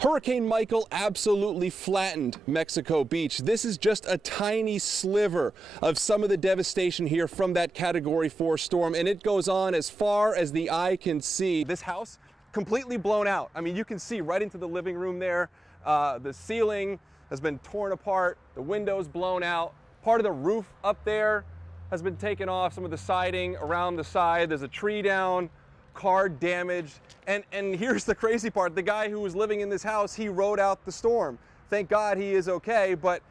Hurricane Michael absolutely flattened Mexico Beach. This is just a tiny sliver of some of the devastation here from that Category 4 storm, and it goes on as far as the eye can see. This house completely blown out. I mean, you can see right into the living room there. The ceiling has been torn apart, the windows blown out. Part of the roof up there has been taken off, some of the siding around the side. There's a tree down, car damaged. And here's the crazy part. The guy who was living in this house, he rode out the storm. Thank God he is okay, but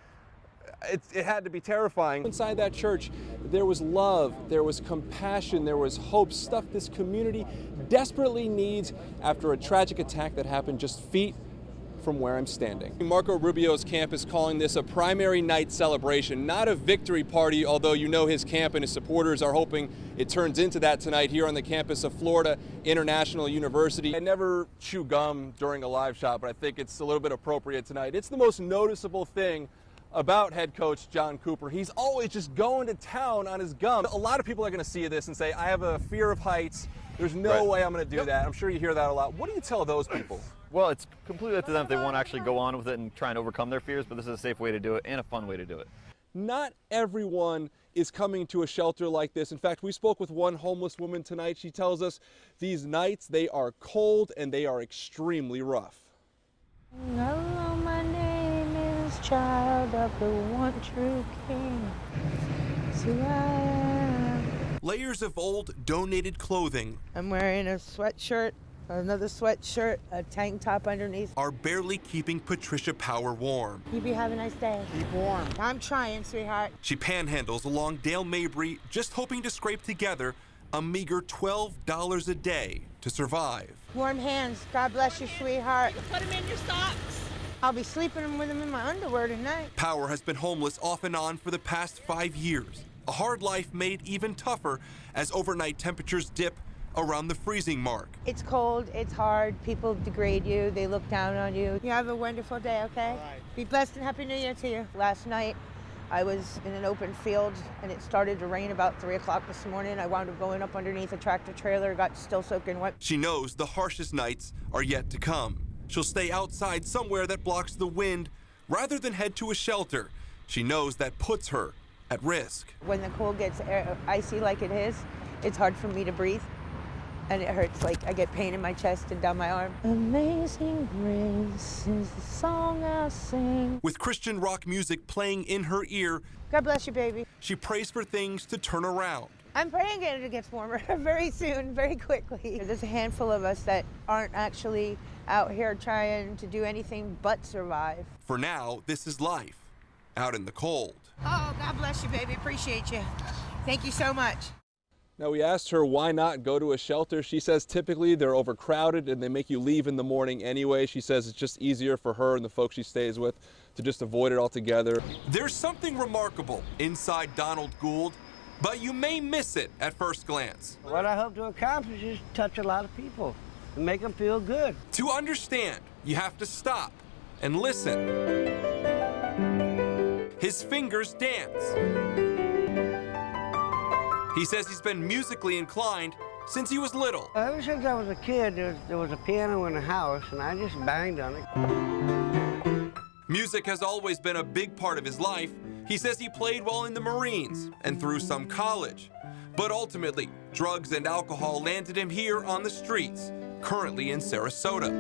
it had to be terrifying. Inside that church, there was love, there was compassion, there was hope, stuff this community desperately needs after a tragic attack that happened just feet from where I'm standing. Marco Rubio's camp is calling this a primary night celebration, not a victory party, although you know his camp and his supporters are hoping it turns into that tonight here on the campus of Florida International University. I never chew gum during a live shot, but I think it's a little bit appropriate tonight. It's the most noticeable thing about head coach John Cooper. He's always just going to town on his gum. A lot of people are going to see this and say, I have a fear of heights. There's no way I'm going to do that. I'm sure you hear that a lot. What do you tell those people? Well, it's completely up to them if they want to actually go on with it and try and overcome their fears, but this is a safe way to do it and a fun way to do it. Not everyone is coming to a shelter like this. In fact, we spoke with one homeless woman tonight. She tells us these nights, they are cold and they are extremely rough. Hello, my name is Child of the One True King. See, I am. Layers of old donated clothing. I'm wearing a sweatshirt, another sweatshirt, a tank top underneath. Are barely keeping Patricia Power warm. You be having a nice day. Keep warm. I'm trying, sweetheart. She panhandles along Dale Mabry, just hoping to scrape together a meager $12 a day to survive. Warm hands. God bless you, sweetheart. Put them in your socks. I'll be sleeping with them in my underwear tonight. Power has been homeless off and on for the past 5 years. A hard life made even tougher as overnight temperatures dip around the freezing mark. It's cold, it's hard, people degrade you, they look down on you. You have a wonderful day, okay? All right. Be blessed and Happy New Year to you. Last night, I was in an open field and it started to rain about 3 o'clock this morning. I wound up going up underneath a tractor trailer, got still soaking wet. She knows the harshest nights are yet to come. She'll stay outside somewhere that blocks the wind rather than head to a shelter. She knows that puts her at risk. When the cold gets icy like it is, it's hard for me to breathe. And it hurts, like I get pain in my chest and down my arm. Amazing Grace is the song I sing. With Christian rock music playing in her ear, God bless you, baby. She prays for things to turn around. I'm praying it gets warmer very soon, very quickly. There's a handful of us that aren't actually out here trying to do anything but survive. For now, this is life, out in the cold. Oh, God bless you, baby. Appreciate you. Thank you so much. Now, we asked her why not go to a shelter. She says typically they're overcrowded and they make you leave in the morning anyway. She says it's just easier for her and the folks she stays with to just avoid it altogether. There's something remarkable inside Donald Gould, but you may miss it at first glance. What I hope to accomplish is touch a lot of people and make them feel good. To understand, you have to stop and listen. His fingers dance. He says he's been musically inclined since he was little. Ever since I was a kid, there was a piano in the house, and I just banged on it. Music has always been a big part of his life. He says he played while in the Marines and through some college. But ultimately, drugs and alcohol landed him here on the streets, currently in Sarasota.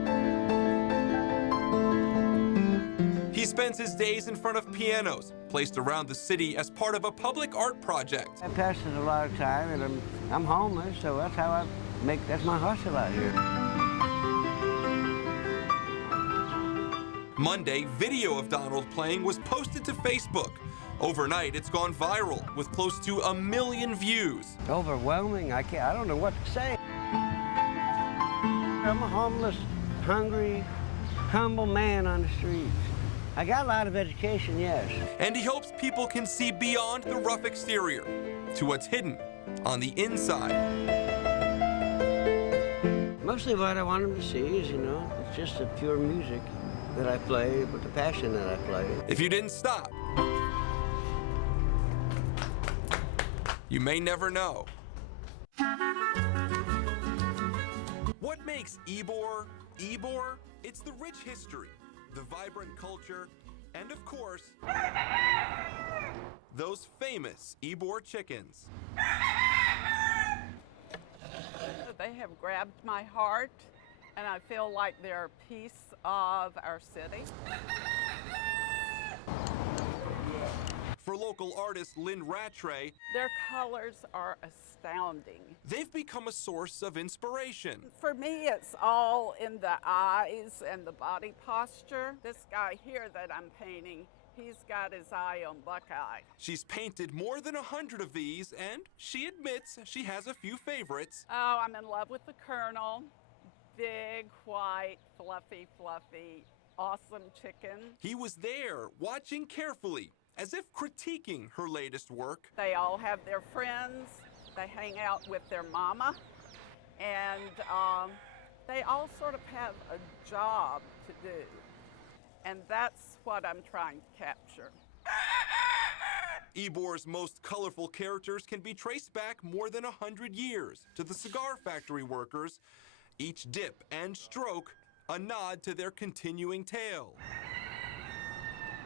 He spends his days in front of pianos, placed around the city as part of a public art project. I pass it a lot of time, and I'm homeless, so that's how that's my hustle out here. Monday, video of Donald playing was posted to Facebook. Overnight, it's gone viral with close to 1 million views. Overwhelming. I don't know what to say. I'm a homeless, hungry, humble man on the streets. I got a lot of education, yes. And he hopes people can see beyond the rough exterior to what's hidden on the inside. Mostly what I want them to see is, it's just the pure music that I play, with the passion that I play. If you didn't stop, you may never know. What makes Ybor, Ybor? It's the rich history, the vibrant culture, and of course, those famous Ybor chickens. They have grabbed my heart, and I feel like they're a piece of our city. For local artist Lynn Rattray, Their colors are astounding. they've become a source of inspiration. For me, it's all in the eyes and the body posture. This guy here that I'm painting, he's got his eye on Buckeye. She's painted more than 100 of these, and she admits she has a few favorites. Oh, I'm in love with the Colonel. Big, white, fluffy, awesome chicken. He was there, watching carefully, as if critiquing her latest work. They all have their friends. They hang out with their mama. And they all sort of have a job to do. And that's what I'm trying to capture. Ybor's most colorful characters can be traced back more than 100 years to the cigar factory workers. Each dip and stroke a nod to their continuing tale.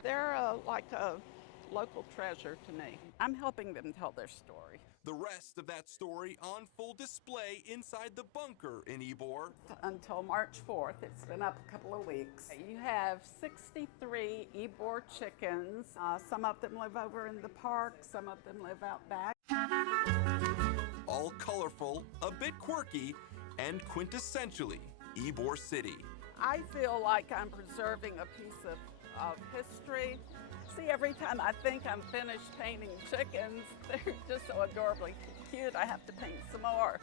They're like a local treasure to me. I'm helping them tell their story. The rest of that story on full display inside the bunker in Ybor. Until March 4th, it's been up a couple of weeks. You have 63 Ybor chickens. Some of them live over in the park, some of them live out back. All colorful, a bit quirky, and quintessentially Ybor City. I feel like I'm preserving a piece of history. See, every time I think I'm finished painting chickens, they're just so adorably cute, I have to paint some more.